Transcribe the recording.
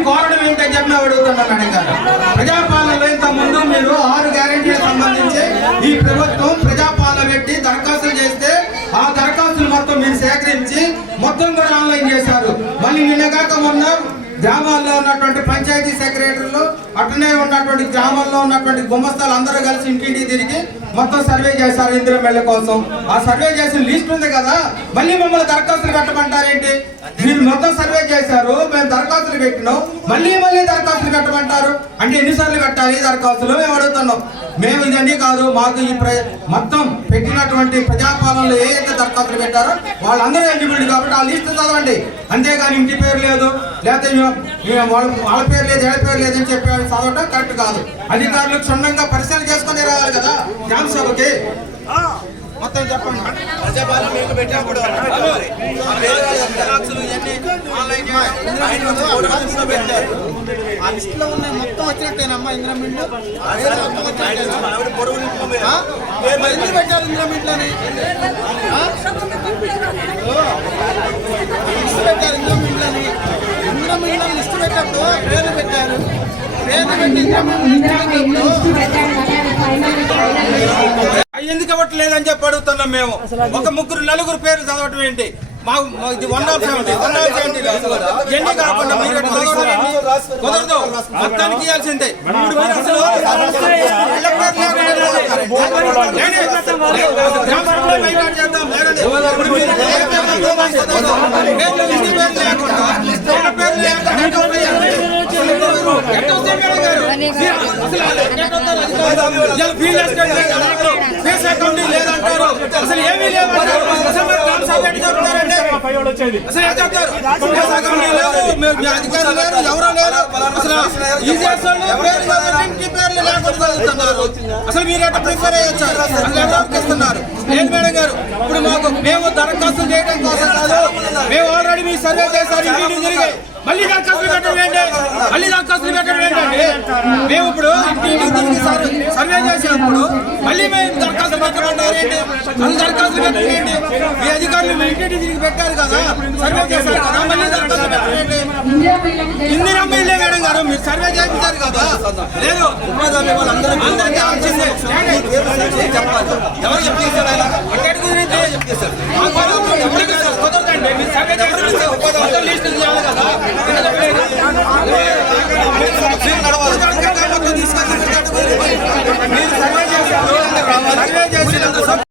అడుగుతున్నాను మేడం గారు. ప్రజాపాలనలో ఇంత ముందు మీరు ఆరు గ్యారెంటీలకు సంబంధించి ఈ ప్రభుత్వం ప్రజాపాలన పెట్టి దరఖాస్తులు చేస్తే ఆ దరఖాస్తులు మొత్తం మీరు సేకరించి మొత్తం కూడా ఆన్లైన్ చేశారు. మళ్ళీ నిన్నగాక మొన్న గ్రామాల్లో ఉన్నటువంటి పంచాయతీ సెక్రటరీలు అట్లనే ఉన్నటువంటి గ్రామాల్లో ఉన్నటువంటి గుమస్తాలు అందరూ కలిసి ఇంటింటికి తిరిగి మొత్తం సర్వే చేశారు ఇందిరా మెళ్ళ కోసం. ఆ సర్వే చేసిన లిస్ట్ ఉంది కదా మళ్ళీ మమ్మల్ని దరఖాస్తులు కట్టమంటారేంటి మీరు మొత్తం సర్వే చేశారు మేము దరఖాస్తులు పెట్టినాం మళ్ళీ మళ్ళీ దరఖాస్తులు కట్టమంటారు అంటే ఎన్నిసార్లు కట్టాలి దరఖాస్తులు? మేము అడుగుతున్నాం. మేము ఇదన్నీ కాదు మాకు ఈ మొత్తం పెట్టినటువంటి ప్రజాపాలనలో ఏ అయితే దరఖాస్తులు పెట్టారో వాళ్ళందరూ ఎలిజిబిలిటీ కాబట్టి ఆ లిస్ట్ చదవండి. అంతేగాని ఇంటి పేరు లేదు లేకపోతే వాళ్ళ వాళ్ళ పేరు లేదు ఏళ్ళ పేరు లేదని చెప్పి చదవటం కరెక్ట్ కాదు. అధికారులు క్షుణ్ణంగా పరిశీలన చేసుకొని రావాలి గ్రామ సభకి మొత్తం చెప్పండి. ప్రజాపాలన మేము పెట్టినా కూడా ఆ లిస్ట్లో ఉన్న మొత్తం వచ్చినట్టేనమ్మా ఇంద్రమిండ్లు ఎందుకు పెట్టారు ఇంద్రమిండ్లని లిస్ట్ పెట్టారు ఇంద్రమిండ్లని ఇంద్రమిండ్లని లిస్ట్ పెట్టినప్పుడు పేర్లు పెట్టారు. పేర్లు పెట్టి ఇంద్రమిండ్లు లిస్ట్ పెట్టినప్పుడు అవి ఎందుకు ఇవ్వట్లేదని చెప్పి అడుగుతున్నాం మేము. ఒక ముగ్గురు నలుగురు పేరు చదవటం ఏంటి? మాకు ఇది one of seventy one of seventy ఎన్ని కాకుండా మీరు కుదరదు. మొత్తానికి ఇవ్వాల్సిందే. ఇప్పుడు మీరు అసలు ఇళ్ళ పేర్లు లేకుండా లేండి. గ్రామ సభలో బయట చేద్దాం. లేదండి. ఇప్పుడు మీరు ఏ పేర్లు చదవడం? పేర్లు లిస్ట్ పేర్లు లేకుండా ఇళ్ళ పేర్లు లేకుండా ఎట్లా వస్తాయి? ఎట్లా వస్తాయి మేడం గారు? అసలు ఎట్లా వస్తారు? ఇవాళ ఫీల్డ్ అసిస్టెంట్ లేదంటారు. ఫేస్ అకౌంటింగ్ లేదంటారు. అసలు ఏమీ లేవంటారు. అసలు మరి గ్రామ సభ ఎట్లా చెప్తారండి? అసలు ఎట్లా చెప్తారు? ఫేస్ అకౌంటింగ్ లేదు, మీ- మీ అధికారులు లేరు, ఎవరో లేరు. అసలు ఈ చేస్తాను పేర్లు లేవు, ఇంటి పేర్లు లేకుండా చదువుతున్నారు. అసలు మీరు ఎట్లా ప్రిపేర్ అయ్యొచ్చు అసలు ఎవరికి ఇస్తున్నారు లేదు మేడం గారు ఇప్పుడు మాకు మేము దరఖాస్తు చేయడం కోసం కాదు మేము ఆల్రెడీ మీ సర్వే చేశారు ఇంటికి తిరిగి మళ్ళీ దరఖాస్తులు పెట్టడం ఏంటి మళ్ళీ దరఖాస్తులు పెట్టడం ఏంటండి మేము ఇప్పుడు ఇంటికి తిరిగి సర్వే చేసినప్పుడు మళ్ళీ మేము దరఖాస్తు పెట్టమంటారు ఏంటి? మళ్ళీ దరఖాస్తులు పెట్టడం మీ అధికారులు మీ ఇంటికి తిరిగి పెట్టారు కదా సర్వే చేశారు కదా మళ్ళీ దరఖాస్తులు పెట్టడం ఏంటి? ఇందిరమ్మ ఇల్లే మేడం గారు మీరు సర్వే చేయించారు కదా. లేదు అందరికీ ఆలోచించే చెప్పాలి. ఎవరు చెప్పేశారు ఆయన? ఎక్కడికి కుదిరింది? మాకు కుదరదు. లిస్టు చేయాలి